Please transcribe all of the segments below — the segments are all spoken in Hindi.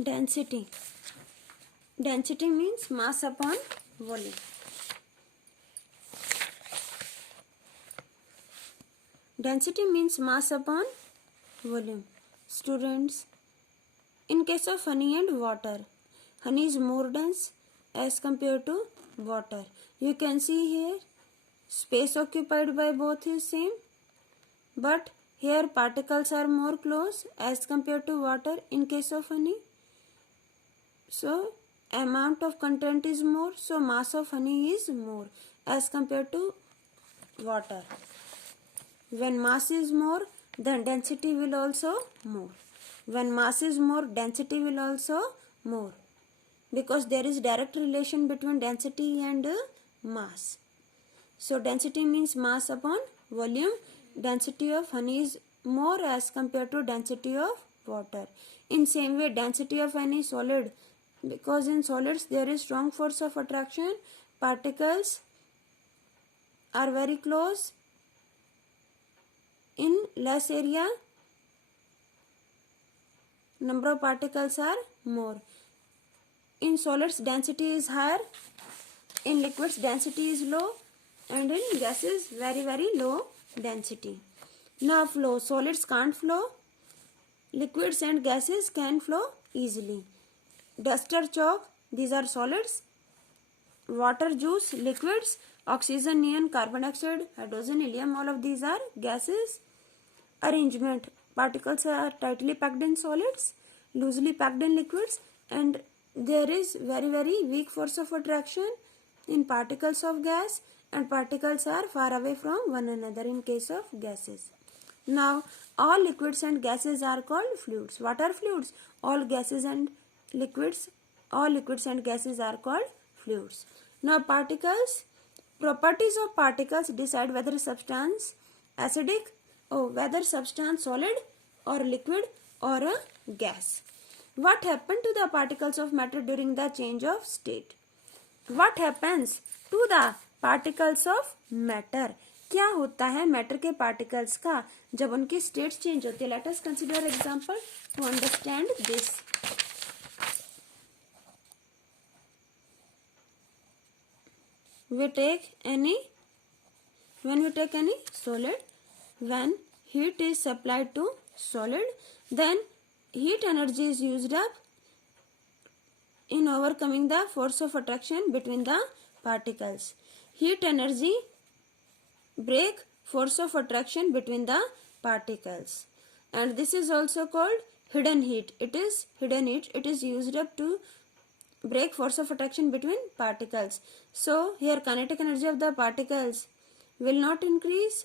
Density. Density means mass upon volume. Density means mass upon volume. Students, in case of honey and water, honey is more dense as compared to water. You can see here space occupied by both is same, but here particles are more close as compared to water in case of honey. So amount of content is more, so mass of honey is more as compared to water. When mass is more, then density will also more. When mass is more, density will also more, because there is direct relation between density and mass. So density means mass upon volume. Density of honey is more as compared to density of water. In same way, density of any solid, because in solids there is strong force of attraction, particles are very close in less area, number of particles are more. In solids density is higher, in liquids density is low, and in gases very low density. Now flow. Solids can't flow, liquids and gases can flow easily. Duster, chalk, these are solids. Water, juice, liquids. Oxygen, neon, carbon dioxide, hydrogen, helium, all of these are gases. Arrangement. Particles are tightly packed in solids, loosely packed in liquids, and there is very weak force of attraction in particles of gas, and particles are far away from one another in case of gases. Now all liquids and gases are called fluids. What are fluids? All gases and liquids, all liquids and gases are called fluids. Now particles, properties of particles decide whether substance acidic or whether substance solid or liquid or a gas. What happened to the particles of matter during the change of state? What happens to the particles of matter? क्या होता है मैटर के पार्टिकल्स का जब उनकी स्टेट चेंज होती है? Let us consider example to understand this. We take any solid, when heat is supplied to solid, then heat energy is used up in overcoming the force of attraction between the particles. Heat energy break force of attraction between the particles, and this is also called hidden heat. It is hidden heat. It is used up to break force of attraction between particles. So here kinetic energy of the particles will not increase,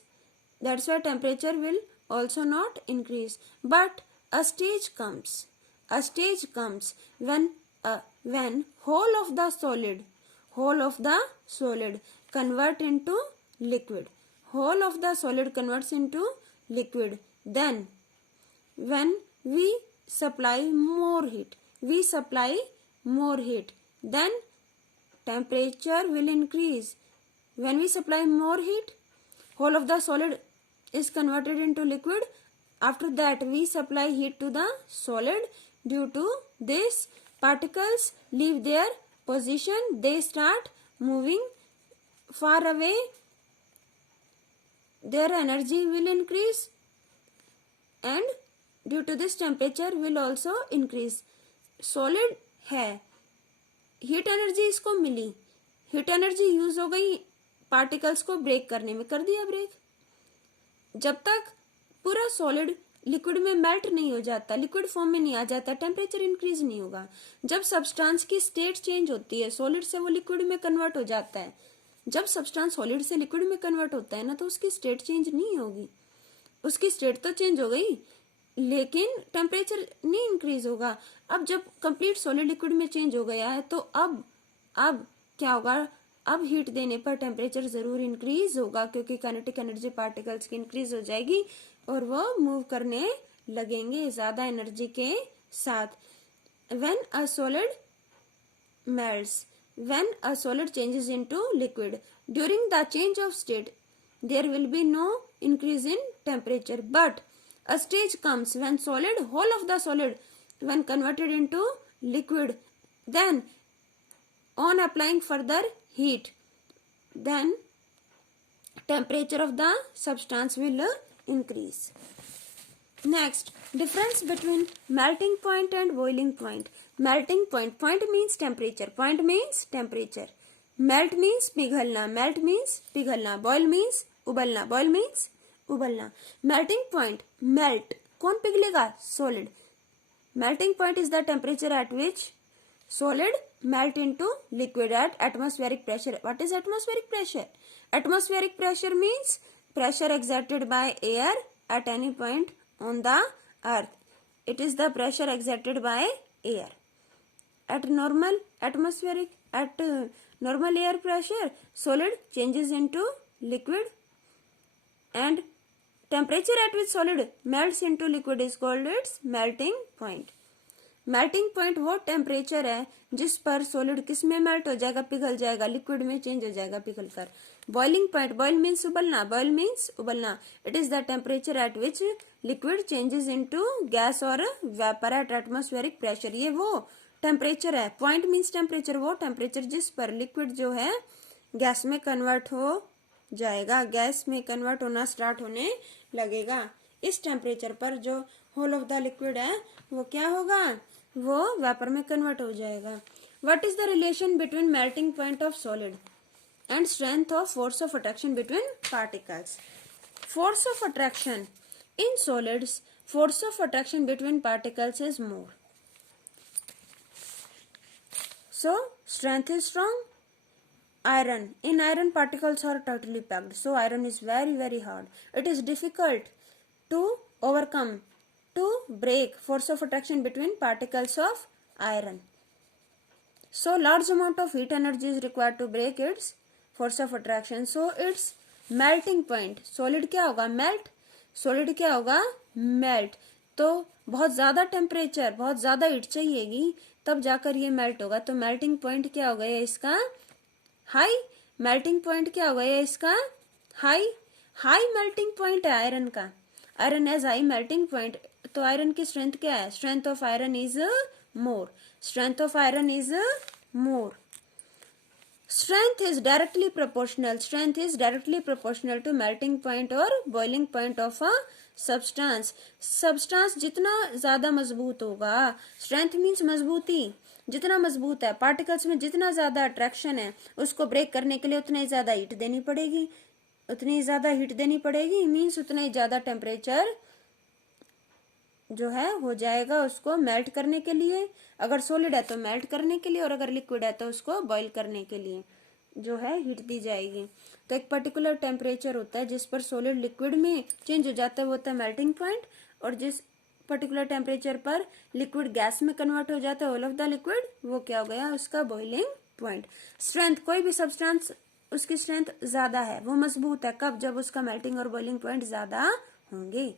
that's why temperature will also not increase. But a stage comes when whole of the solid convert into liquid. Whole of the solid converts into liquid. Then when we supply more heat, then temperature will increase. When we supply more heat, whole of the solid is converted into liquid. After that we supply heat to the solid. Due to this, particles leave their position, they start moving far away, their energy will increase, and due to this temperature will also increase. Solid है, हीट एनर्जी इसको मिली, हीट एनर्जी यूज हो गई पार्टिकल्स को ब्रेक करने में, कर दिया ब्रेक. जब तक पूरा सॉलिड लिक्विड में मेल्ट नहीं हो जाता, लिक्विड फॉर्म में नहीं आ जाता, टेम्परेचर इंक्रीज नहीं होगा. जब सब्सटेंस की स्टेट चेंज होती है, सॉलिड से वो लिक्विड में कन्वर्ट हो जाता है, जब सब्सटेंस सॉलिड से लिक्विड में कन्वर्ट होता है ना, तो उसकी स्टेट चेंज नहीं होगी. उसकी स्टेट तो चेंज हो गई लेकिन टेम्परेचर नहीं इंक्रीज होगा. अब जब कंप्लीट सॉलिड लिक्विड में चेंज हो गया है, तो अब क्या होगा? अब हीट देने पर टेम्परेचर जरूर इंक्रीज होगा, क्योंकि काइनेटिक एनर्जी पार्टिकल्स की इंक्रीज हो जाएगी और वो मूव करने लगेंगे ज्यादा एनर्जी के साथ. When a solid melts, when a solid changes into liquid, during the change of state there will be no increase in temperature, but a stage comes when whole of the solid when converted into liquid, then on applying further heat, then temperature of the substance will increase. Next, difference between melting point and boiling point. Melting point, point means temperature, point means temperature. Melt means पिघलना, melt means पिघलना. Boil means उबलना, boil means उबलना. Melting point, melt. कौन पिघलेगा? Solid. Melting point is the temperature at which solid melt into liquid at atmospheric pressure. What is atmospheric pressure? Atmospheric pressure means pressure exerted by air at any point on the earth. It is the pressure exerted by air. At normal atmospheric, at normal air pressure, solid changes into liquid, and temperature at which solid melts into liquid is called its melting point. Melting point वो टेम्परेचर है जिस पर सॉलिड किस में मेल्ट हो जाएगा, पिघल जाएगा, लिक्विड में चेंज हो जाएगा पिघल कर. बॉइलिंग पॉइंट, बॉइल मीन्स उबलना, बॉइल मीन्स उबलना. It is the temperature at which liquid changes into gas और वेपर एट एटमॉस्फेरिक प्रेशर. ये वो टेम्परेचर है. पॉइंट मीन्स टेम्परेचर, वो टेम्परेचर जिस पर लिक्विड जो है गैस में कन्वर्ट हो जाएगा, गैस में कन्वर्ट होना स्टार्ट होने लगेगा. इस टेम्परेचर पर जो होल ऑफ द लिक्विड है वो क्या होगा, वो वेपर में कन्वर्ट हो जाएगा. What is the relation between melting point of solid and strength of force of attraction between particles. Force of attraction in solids, force of attraction between particles is more. So strength is strong. Iron, in iron particles are tightly packed, so iron is very hard. It is difficult to overcome, to break force of attraction between particles of iron. So large amount of heat energy is required to break its force of attraction. So its melting point, solid क्या होगा, melt, solid क्या होगा, melt. तो बहुत ज्यादा टेम्परेचर, बहुत ज्यादा हीट चाहिएगी तब जाकर ये मेल्ट होगा. तो मेल्टिंग पॉइंट क्या हो गया इसका, हाई. मेल्टिंग पॉइंट क्या हो गया इसका, हाई. हाई मेल्टिंग पॉइंट है आयरन का. Iron has high melting point. तो आयरन की स्ट्रेंथ क्या है, strength of iron is more. Strength of iron is more. Strength is directly proportional. Strength is directly proportional to melting point or boiling point of a substance. Substance जितना ज्यादा मजबूत होगा, strength means मजबूती, जितना मजबूत है, पार्टिकल्स में जितना ज्यादा अट्रैक्शन है उसको ब्रेक करने के लिए उतनी ज्यादा हीट देनी पड़ेगी. उतनी ज्यादा हीट देनी पड़ेगी मीन्स उतना ही ज्यादा टेम्परेचर जो है हो जाएगा उसको मेल्ट करने के लिए. अगर सॉलिड है तो मेल्ट करने के लिए, और अगर लिक्विड है तो उसको बॉईल करने के लिए जो है हीट दी जाएगी. तो एक पर्टिकुलर टेम्परेचर होता है जिस पर सॉलिड लिक्विड में चेंज हो जाता है, वो होता है मेल्टिंग पॉइंट. और जिस पर्टिकुलर टेम्परेचर पर लिक्विड गैस में कन्वर्ट हो जाता है, ऑल ऑफ द लिक्विड, वो क्या हो गया, उसका बॉइलिंग पॉइंट. स्ट्रेंथ, कोई भी सब्सटेंस उसकी स्ट्रेंथ ज्यादा है, वो मजबूत है, कब, जब उसका मेल्टिंग और बॉइलिंग पॉइंट ज्यादा होंगे.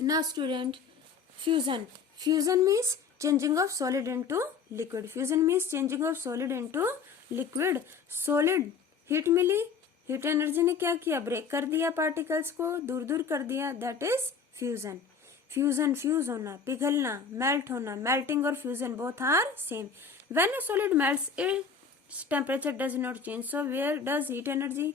Now student, fusion. Fusion means changing of solid into liquid. Fusion means changing of solid into liquid. Solid heat milli, heat energy ने क्या किया, ब्रेक कर दिया, पार्टिकल्स को दूर दूर कर दिया. That is fusion. Fusion, fuse होना, पिघलना, melt होना. Melting और fusion both are same. When a solid melts, its temperature does not change. So where does heat energy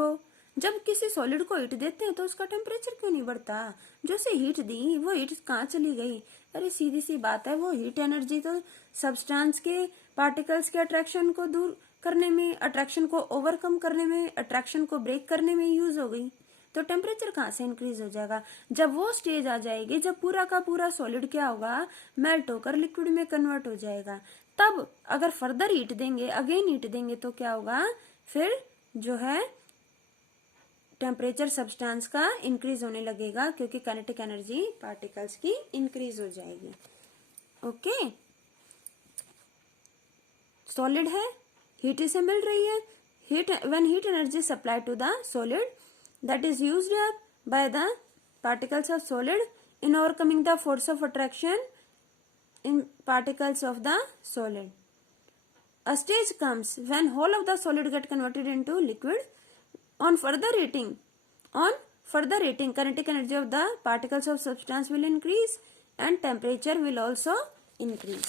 go? जब किसी सॉलिड को हीट देते हैं तो उसका टेम्परेचर क्यों नहीं बढ़ता, जो से हीट दी वो हीट कहाँ चली गई. अरे सीधी सी बात है, वो हीट एनर्जी तो सब्सटेंस के पार्टिकल्स के अट्रैक्शन को दूर करने में, अट्रैक्शन को ओवरकम करने में, अट्रैक्शन को ब्रेक करने में यूज हो गई. तो टेम्परेचर कहाँ से इंक्रीज हो जाएगा. जब वो स्टेज आ जाएगी जब पूरा का पूरा सॉलिड क्या होगा, मेल्ट होकर लिक्विड में कन्वर्ट हो जाएगा, तब अगर फर्दर हीट देंगे, अगेन हीट देंगे तो क्या होगा, फिर जो है टेम्परेचर सब्सटेंस का इंक्रीज होने लगेगा क्योंकि काइनेटिक एनर्जी पार्टिकल्स की इंक्रीज हो जाएगी. ओके, सॉलिड है, हीट इसे मिल रही है. Heat, when heat energy supply to the solid that is used up by the particles of solid in overcoming the force of attraction in particles of the solid. A stage comes when whole of the solid get converted into liquid. On further heating, kinetic energy of the particles of substance will increase and temperature will also increase.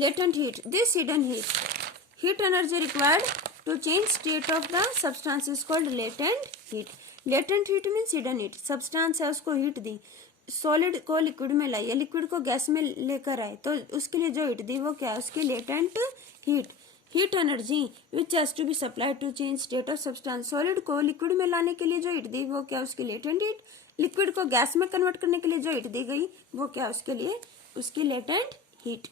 Latent heat. This hidden heat energy required to change state of the substance is called latent heat. Latent heat means hidden heat. Substance है उसको heat दी, सॉलिड को लिक्विड में लाई या लिक्विड को गैस में लेकर आए, तो उसके लिए जो हीट दी वो क्या है, उसकी latent heat. Heat energy which has to be supplied to change state of substance. Solid को लिक्विड में लाने के लिए जो हीट दी वो क्या, उसकी लेटेंट हीट। लिक्विड को गैस में कन्वर्ट करने के लिए जो हीट दी गई वो क्या, उसके लिए उसकी latent heat.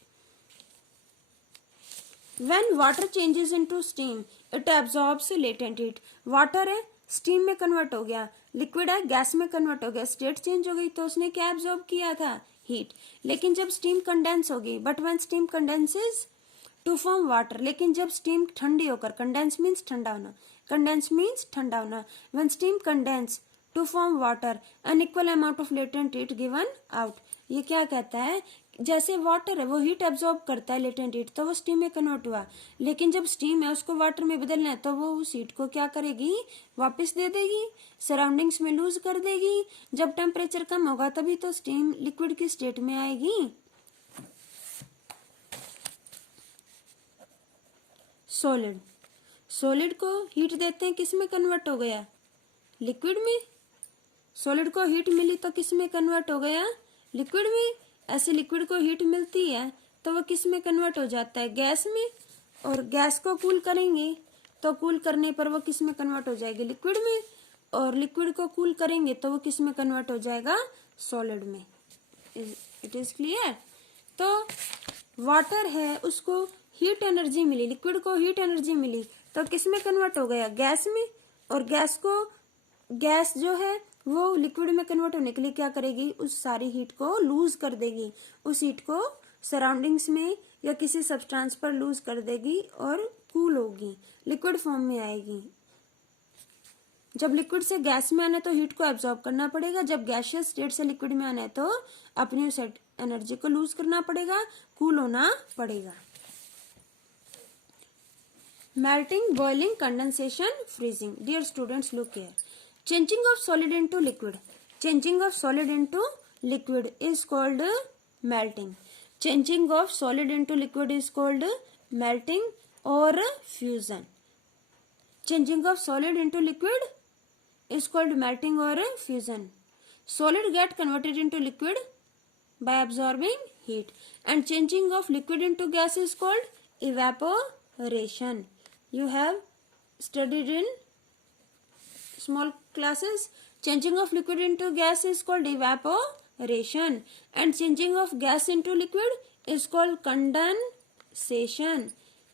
When water changes into steam, it absorbs latent heat. Water है, स्टीम में कन्वर्ट हो गया, लिक्विड है, गैस में कन्वर्ट हो गया, स्टेट चेंज हो गई, तो उसने क्या एब्जॉर्ब किया था, हीट। लेकिन जब स्टीम कंडेंस होगी, but when steam condenses to form water, लेकिन जब स्टीम ठंडी होकर, कंडेंस मीन्स ठंडा होना, कंडेंस मीन्स ठंडा होना, when steam condense to form water, unequal amount of latent heat given out. ये क्या कहता है, जैसे वाटर है वो हीट एब्जॉर्ब करता है लेटेंट हीट, तो वो स्टीम में कन्वर्ट हुआ, लेकिन जब स्टीम है उसको वाटर में बदलना है तो वो उस हीट को क्या करेगी, वापस दे देगी, सराउंडिंग्स में लूज कर देगी। जब टेम्परेचर कम होगा तभी तो स्टीम लिक्विड की स्टेट में आएगी। सॉलिड, सॉलिड को हीट देते हैं, किस में कन्वर्ट हो गया, लिक्विड में। सॉलिड को हीट मिली तो किस में कन्वर्ट हो गया, लिक्विड में। ऐसे लिक्विड को हीट मिलती है तो वो किस में कन्वर्ट हो जाता है, गैस में। और गैस को कूल करेंगे तो कूल करने पर वो किस में कन्वर्ट हो जाएगी, लिक्विड में। और लिक्विड को कूल करेंगे तो वो किस में कन्वर्ट हो जाएगा, सॉलिड में। It is clear. तो वाटर है उसको हीट एनर्जी मिली, लिक्विड को हीट एनर्जी मिली तो किस में कन्वर्ट हो गया, गैस में। और गैस जो है वो लिक्विड में कन्वर्ट होने के लिए क्या करेगी, उस सारी हीट को लूज कर देगी, उस हीट को सराउंडिंग्स में या किसी सब्सटेंस पर लूज कर देगी और कूल होगी, लिक्विड फॉर्म में आएगी। जब लिक्विड से गैस में आना है तो हीट को एब्जॉर्ब करना पड़ेगा, जब गैसियस स्टेट से लिक्विड में आना है तो अपनी उस एनर्जी को लूज करना पड़ेगा, कूल होना पड़ेगा। Melting, boiling, condensation, freezing. Dear students, look here. Changing of solid into liquid. Changing of solid into liquid is called melting. Changing of solid into liquid is called melting or fusion. Changing of solid into liquid is called melting or fusion. Solid get converted into liquid by absorbing heat, and changing of liquid into gas is called evaporation. You have studied in small classes. Changing of liquid into gas is called evaporation, and changing of gas into liquid is called condensation.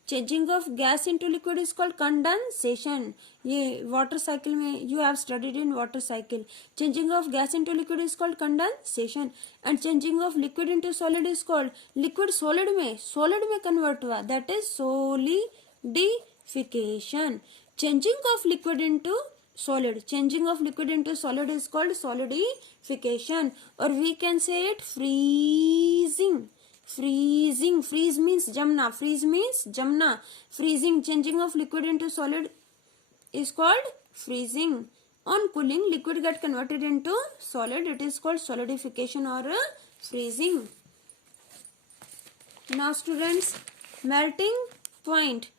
Changing of gas into liquid is called condensation. ये वाटर साइकिल में you have studied in water cycle. Changing of gas into liquid is called condensation, and changing of liquid into solid is called liquid solid में convert हुआ, that is solidification. Changing of liquid into solid, changing of liquid into solid is called solidification, or we can say it freezing. Freeze means जमना, freeze means जमना, freezing. Changing of liquid into solid is called freezing. On cooling, liquid get converted into solid, it is called solidification or freezing. Now students, melting point,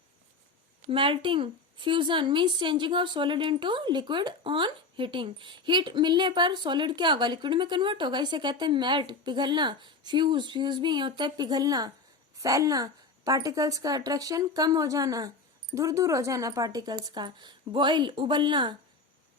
melting, fusion means changing of solid into liquid on heating. Heat मिलने पर सॉलिड क्या होगा, लिक्विड में कन्वर्ट होगा, इसे कहते हैं मेल्ट, पिघलना। फ्यूज भी होता है पिघलना, फैलना, पार्टिकल्स का अट्रैक्शन कम हो जाना, दूर हो जाना पार्टिकल्स का। बॉइल, उबलना,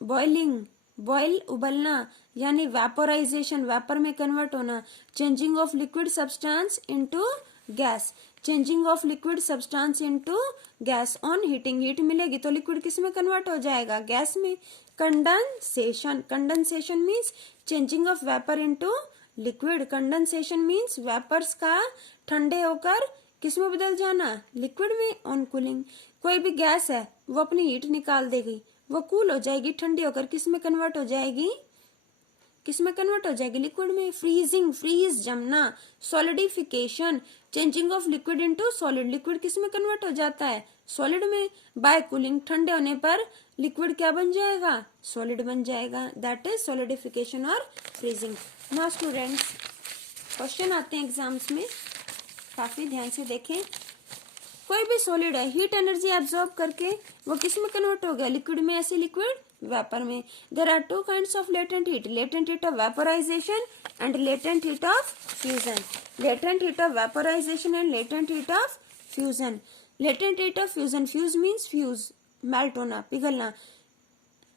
बॉइल उबलना, यानी वेपोराइजेशन, वेपर में कन्वर्ट होना। Changing of liquid substance into gas, changing of liquid substance into gas on heating. Heat मिलेगी तो लिक्विड किस में कन्वर्ट हो जाएगा, गैस में। Condensation, condensation means changing of vapour into liquid. Condensation means vapours का ठंडे होकर किस में बदल जाना, लिक्विड में। ऑन कूलिंग, कोई भी गैस है वो अपनी हीट निकाल देगी, वो कूल हो जाएगी, ठंडी होकर किस में कन्वर्ट हो जाएगी, किस में कन्वर्ट हो जाएगी, लिक्विड में। फ्रीजिंग, फ्रीज जमना। Solidification, changing of liquid into solid, liquid किस में कन्वर्ट हो जाता है, सॉलिड में। बाय कूलिंग, ठंडे होने पर लिक्विड क्या बन जाएगा, सॉलिड बन जाएगा, दैट इज सॉलिडिफिकेशन और फ्रीजिंग। नाउ स्टूडेंट्स क्वेश्चन आते हैं एग्जाम्स में, काफी ध्यान से देखें। कोई भी सॉलिड है, हीट एनर्जी एब्जॉर्ब करके वो किस में कन्वर्ट हो गया, लिक्विड में, ऐसे लिक्विड वेपर में। There are two kinds of latent heat of vaporisation and latent heat of fusion. Latent heat of vaporisation and latent heat of fusion. Latent heat of fusion, fuse means fuse, melt होना, पिघलना।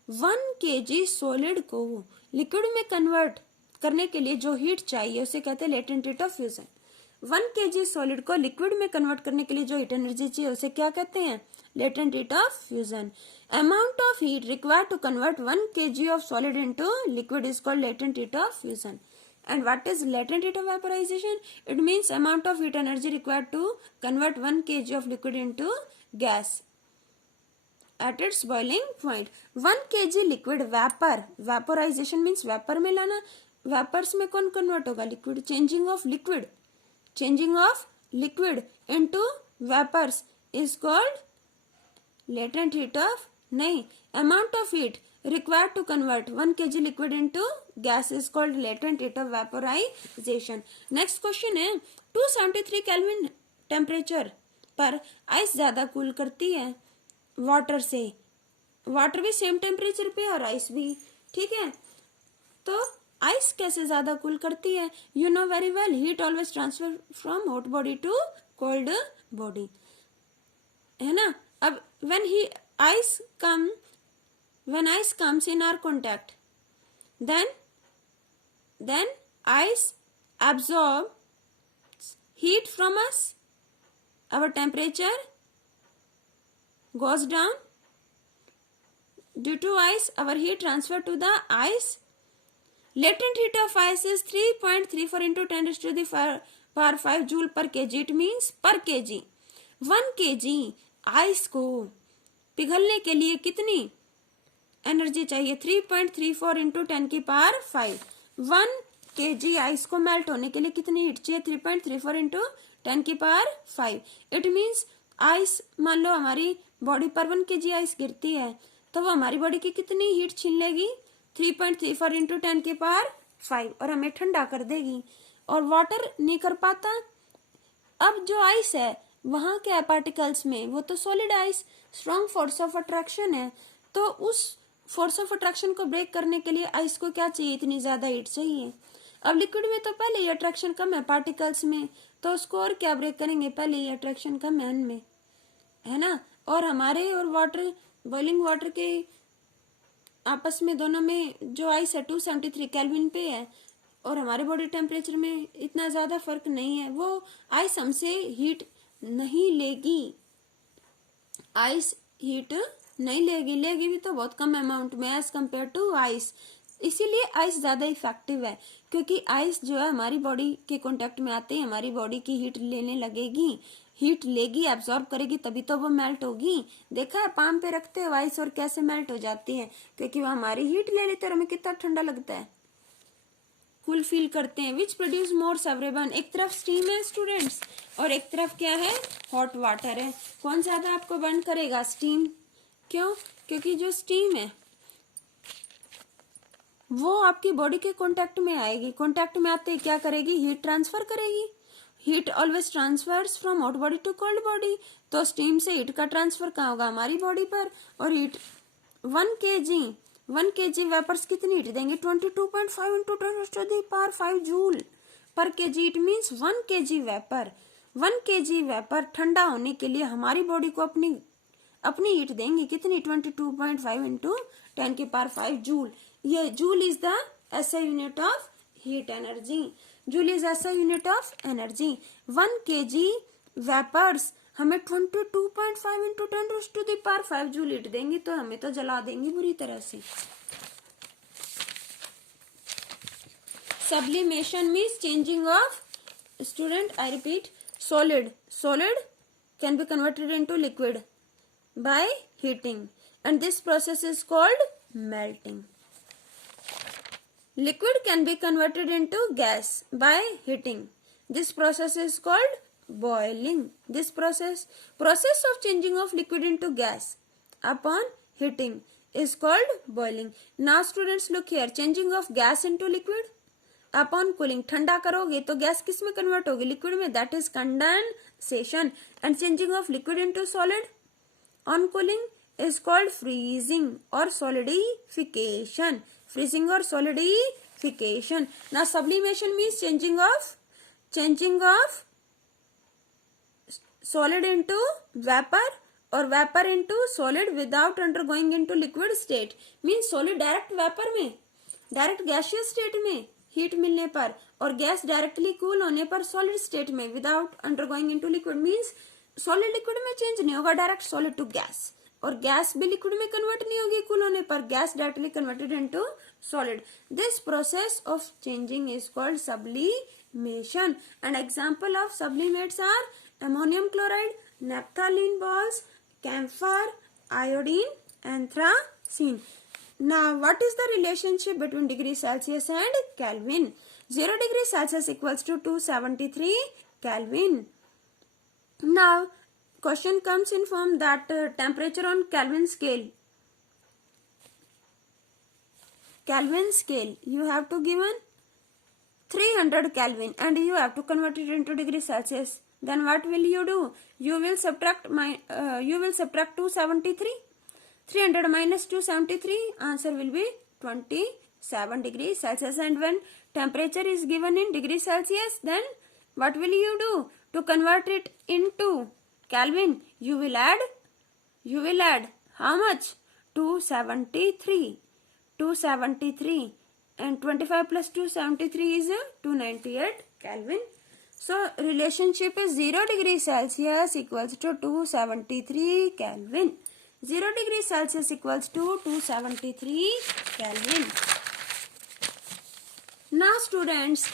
1 kg सॉलिड को लिक्विड में कन्वर्ट करने के लिए जो हीट चाहिए उसे कहते हैं latent heat of fusion. 1 kg solid को लिक्विड में कन्वर्ट करने के लिए जो हीट एनर्जी चाहिए उसे क्या कहते हैं, latent heat of fusion. Amount of heat required to convert 1 kg of solid into liquid is called latent heat of fusion. And what is latent heat of vaporization? It means amount of heat energy required to convert 1 kg of liquid into gas at its boiling point. 1 kg liquid vapor, vaporization means vapor में लाना, vapors में कौन convert होगा, liquid, changing of liquid into vapors is called latent heat of, नहीं, amount of heat required to convert 1 kg liquid into gas is called latent heat of vaporization. Next question है, 273 केल्विन टेम्परेचर पर आइस ज्यादा कूल करती है वाटर से, वाटर भी सेम टेम्परेचर पे और आइस भी, ठीक है। तो आइस कैसे ज्यादा कूल करती है, you know very well, heat always transfer from hot body to cold body, है ना। अब when ice comes in our contact, then ice absorbs heat from us, our temperature goes down. Due to ice, our heat transfer to the ice. Latent heat of ice is 3.34 into 10 raised to the power 5 joule per kg. It means per kg. 1 kg ice को पिघलने के लिए कितनी एनर्जी चाहिए, 3.34 इंटू 10 की पावर 5। 1 kg आइस को मेल्ट होने के लिए कितनी हीट चाहिए, 3.34 इंटू 10 की पावर 5। इट मीन्स आइस, मान लो हमारी बॉडी पर 1 kg आइस गिरती है तो वो हमारी बॉडी की कितनी हीट छीन लेगी, 3.34 इंटू 10 की पावर 5, और हमें ठंडा कर देगी। और वाटर नहीं कर पाता। अब जो आइस है वहां क्या है पार्टिकल्स में, वो तो solid ice, strong force of attraction है, तो उस फोर्स ऑफ अट्रैक्शन को ब्रेक करने के लिए आइस को क्या चाहिए, इतनी ज्यादा हीट चाहिए। अब लिक्विड में तो पहले ही अट्रैक्शन कम है पार्टिकल्स में, तो उसको और क्या ब्रेक करेंगे, पहले ही अट्रैक्शन कम है उनमें, है ना। और हमारे और वाटर, बॉइलिंग वाटर के आपस में दोनों में जो आइस है 273 केल्विन पे है, और हमारे बॉडी टेम्परेचर में इतना ज्यादा फर्क नहीं है, वो आइस हमसे हीट नहीं लेगी, आइस हीट नहीं लेगी भी तो बहुत कम अमाउंट में एज कम्पेयर टू आइस। इसीलिए आइस ज्यादा इफेक्टिव है, क्योंकि आइस जो है हमारी बॉडी के कांटेक्ट में आते ही हमारी बॉडी की हीट लेने लगेगी, हीट लेगी, एब्जॉर्ब करेगी, तभी तो वो मेल्ट होगी। देखा है पाम पे रखते हो आइस और कैसे मेल्ट हो जाती है, क्योंकि वो हमारी हीट ले लेते और हमें कितना ठंडा लगता है, कूल फील करते हैं। विच प्रोड्यूस मोर सेवरेबल, एक तरफ स्टीम है स्टूडेंट्स और एक तरफ क्या है, हॉट वाटर है। कौन ज्यादा आपको बर्न करेगा, स्टीम। क्यों, क्योंकि जो स्टीम है वो आपकी बॉडी के कांटेक्ट में आएगी, कांटेक्ट में आते ही क्या करेगी, हीट ट्रांसफर करेगी। Heat always transfers from hot body to cold body, तो स्टीम से हीट का ट्रांसफर कहाँ होगा, हमारी बॉडी पर। और हीट 1 kg वेपर्स कितनी हीट देंगे, 22.5 into 10 to the power 5 joule पर kg। It means 1 kg vapour, 1 kg vapour ठंडा होने के लिए हमारी बॉडी को अपनी हीट देंगी, कितनी, 22.5 इंटू 10 की पावर 5 जूल। ये joule is the SI unit of heat energy, joule is SI unit of energy. 1 kg vapours हमें 22.5 into 10 to the power 5 joule heat देंगी, तो हमें तो जला देंगी बुरी तरह से। Sublimation means changing of, student I repeat, solid can be converted into liquid by heating, and this process is called melting. Liquid can be converted into gas by heating. This process is called boiling. This process of changing of liquid into gas upon heating is called boiling. Now students look here, changing of gas into liquid. Upon cooling, ठंडा करोगे तो गैस किस में कन्वर्ट होगी? लिक्विड में, that is condensation. And changing of liquid into solid on cooling is called freezing or solidification. Freezing or solidification. Now sublimation means changing of solid into vapor or vapor into solid without undergoing into liquid state. Means solid direct vapor में, डायरेक्ट गैसियस स्टेट में हीट मिलने पर, और गैस डायरेक्टली कूल होने पर सॉलिड स्टेट में without undergoing into liquid. Means solid liquid में चेंज नहीं होगा, डायरेक्ट सॉलिड टू गैस, और गैस भी लिक्विड में कन्वर्ट नहीं होगी कूल होने पर, gas directly converted into solid. This process of changing is called sublimation. And example of sublimates are ammonium chloride, naphthalene balls, camphor, iodine, anthracene. Now what is the relationship between degree Celsius and Kelvin? 0 degree Celsius equals to 273 Kelvin. Now question comes in form that temperature on Kelvin scale you have to given 300 Kelvin and you have to convert it into degree Celsius. Then what will you do? You will subtract 273. 300 minus 273, answer will be 27 degrees Celsius. And when temperature is given in degree Celsius, then what will you do? To convert it into Kelvin, you will add how much? 273. And 25 plus 273 is 298 Kelvin. So relationship is 0 degree Celsius equals to 273 Kelvin. 0 degree Celsius equals to 273 Kelvin. Now students,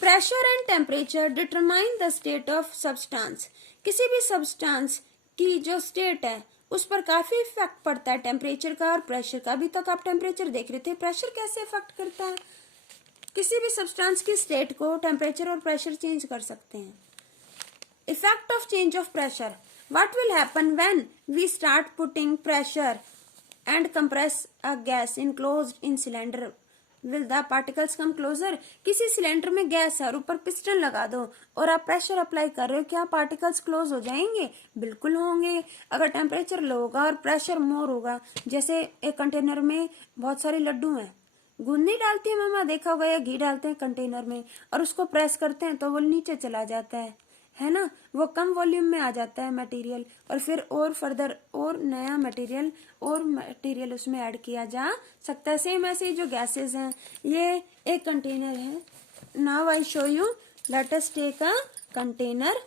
pressure and temperature determine the state of substance. किसी भी substance की जो state है उस पर काफी इफेक्ट पड़ता है टेम्परेचर का और प्रेशर का. अभी तक आप टेम्परेचर देख रहे थे, प्रेशर कैसे इफेक्ट करता है? किसी भी सब्सटेंस की स्टेट को टेम्परेचर और प्रेशर चेंज कर सकते हैं. Effect of change of pressure. What will happen when we start putting pressure and compress a gas enclosed in cylinder? Will the particles come closer? किसी सिलेंडर में गैस है और ऊपर पिस्टन लगा दो और आप प्रेशर अप्लाई कर रहे हो, क्या पार्टिकल्स क्लोज हो जाएंगे? बिल्कुल होंगे. अगर टेम्परेचर लो होगा और प्रेशर मोर होगा, जैसे एक कंटेनर में बहुत सारे लड्डू हैं, गूंदी डालती है मामा, देखा होगा, या घी डालते हैं कंटेनर में और उसको प्रेस करते हैं तो वो नीचे चला जाता है ना, वो कम वॉल्यूम में आ जाता है मटेरियल, और फिर और फर्दर और नया मटेरियल उसमें ऐड किया जा सकता है. सेम ऐसे ही जो गैसेस हैं, ये एक कंटेनर है. Now I show you, let us take a container